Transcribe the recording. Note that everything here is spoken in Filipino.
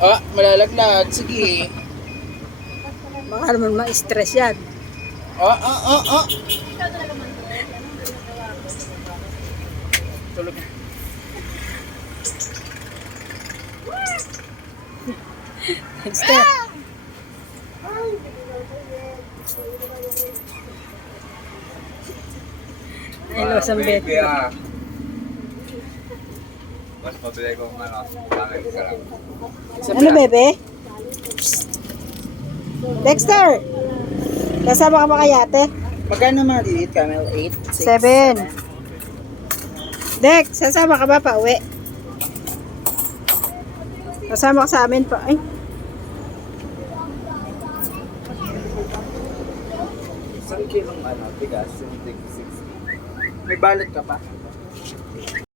Ah, malalaglag. Sige. Baka naman ma-stress yan. Ah. Tulog na. Dexter. Ay, los ang bet. Mas mabili ko pangit sarap. Ano, bebe? Dexter! Kasama ka ba kay ate? Magkano maliit, Camel? 8? 7. Dex, sasama ka ba pa uwi? Kasama ka sa amin pa. Ay, Isang kilong tigas, yung tig 60. May balot ka pa?